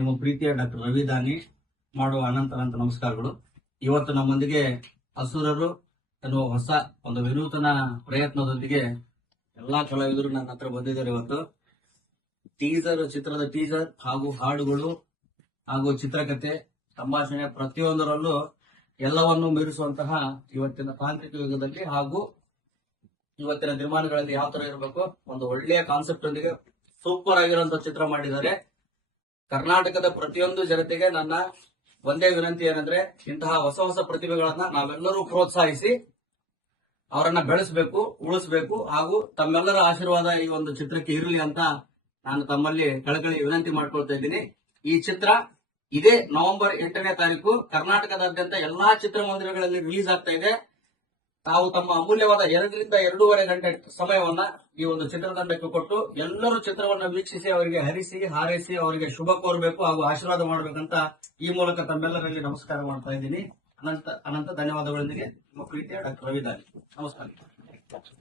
ನಿಮ್ಮ ಪ್ರೀತಿಯ ಡಾಕ್ಟರ್ ರವಿದಾನಿ ಮಾಡುವ ಅನಂತ ಅನಂತ ನಮಸ್ಕಾರಗಳು. ಇವತ್ತು ನಮ್ಮೊಂದಿಗೆ ಅಸುರರು ಎನ್ನುವ ಹೊಸ ಒಂದು ವಿನೂತನ ಪ್ರಯತ್ನದೊಂದಿಗೆ ಎಲ್ಲಾ ಕಲಾವಿದರು ನನ್ನ ಹತ್ರ ಬಂದಿದ್ದಾರೆ ಇವತ್ತು. ಟೀಸರ್ ಚಿತ್ರದ ಟೀಸರ್ ಹಾಗೂ ಹಾಡುಗಳು ಹಾಗೂ ಚಿತ್ರಕಥೆ ಸಂಭಾಷಣೆ ಪ್ರತಿಯೊಂದರಲ್ಲೂ ಎಲ್ಲವನ್ನೂ ಮೀರಿಸುವಂತಹ ಇವತ್ತಿನ ತಾಂತ್ರಿಕ ಯುಗದಲ್ಲಿ ಹಾಗೂ ಇವತ್ತಿನ ನಿರ್ಮಾಣಗಳಲ್ಲಿ ಯಾವ ತರ ಇರಬೇಕು, ಒಂದು ಒಳ್ಳೆಯ ಕಾನ್ಸೆಪ್ಟ್ ಒಂದಿಗೆ ಸೂಪರ್ ಆಗಿರುವಂತ ಚಿತ್ರ ಮಾಡಿದ್ದಾರೆ. ಕರ್ನಾಟಕದ ಪ್ರತಿಯೊಂದು ಜನತೆಗೆ ನನ್ನ ಒಂದೇ ವಿನಂತಿ ಏನಂದ್ರೆ ಇಂತಹ ಹೊಸ ಹೊಸ ಪ್ರತಿಭೆಗಳನ್ನ ನಾವೆಲ್ಲರೂ ಪ್ರೋತ್ಸಾಹಿಸಿ ಅವರನ್ನ ಬೆಳೆಸಬೇಕು, ಉಳಿಸಬೇಕು ಹಾಗೂ ತಮ್ಮೆಲ್ಲರ ಆಶೀರ್ವಾದ ಈ ಒಂದು ಚಿತ್ರಕ್ಕೆ ಇರಲಿ ಅಂತ ನಾನು ತಮ್ಮಲ್ಲಿ ಕಳಕಳಿ ವಿನಂತಿ ಮಾಡ್ಕೊಳ್ತಾ ಇದ್ದೀನಿ. ಈ ಚಿತ್ರ ಇದೇ ನವೆಂಬರ್ ಎಂಟನೇ ತಾರೀಕು ಕರ್ನಾಟಕದಾದ್ಯಂತ ಎಲ್ಲಾ ಚಿತ್ರಮಂದಿರಗಳಲ್ಲಿ ರಿಲೀಸ್ ಆಗ್ತಾ ಇದೆ. ತಾವು ತಮ್ಮ ಅಮೂಲ್ಯವಾದ ಎರಡರಿಂದ ಎರಡೂವರೆ ಗಂಟೆ ಸಮಯವನ್ನ ಈ ಒಂದು ಚಿತ್ರತಂಡಕ್ಕೆ ಕೊಟ್ಟು ಎಲ್ಲರೂ ಚಿತ್ರವನ್ನ ವೀಕ್ಷಿಸಿ ಅವರಿಗೆ ಹರಿಸಿ, ಹಾರೈಸಿ, ಅವರಿಗೆ ಶುಭ ಕೋರಬೇಕು ಹಾಗೂ ಆಶೀರ್ವಾದ ಮಾಡಬೇಕಂತ ಈ ಮೂಲಕ ತಮ್ಮೆಲ್ಲರಲ್ಲಿ ನಮಸ್ಕಾರ ಮಾಡ್ತಾ ಇದ್ದೀನಿ. ಅನಂತ ಅನಂತ ಧನ್ಯವಾದಗಳೊಂದಿಗೆ ನಿಮ್ಮ ಪ್ರೀತಿಯ ಡಾಕ್ಟರ್ ರವಿದಾನಿ ನಮಸ್ಕಾರ.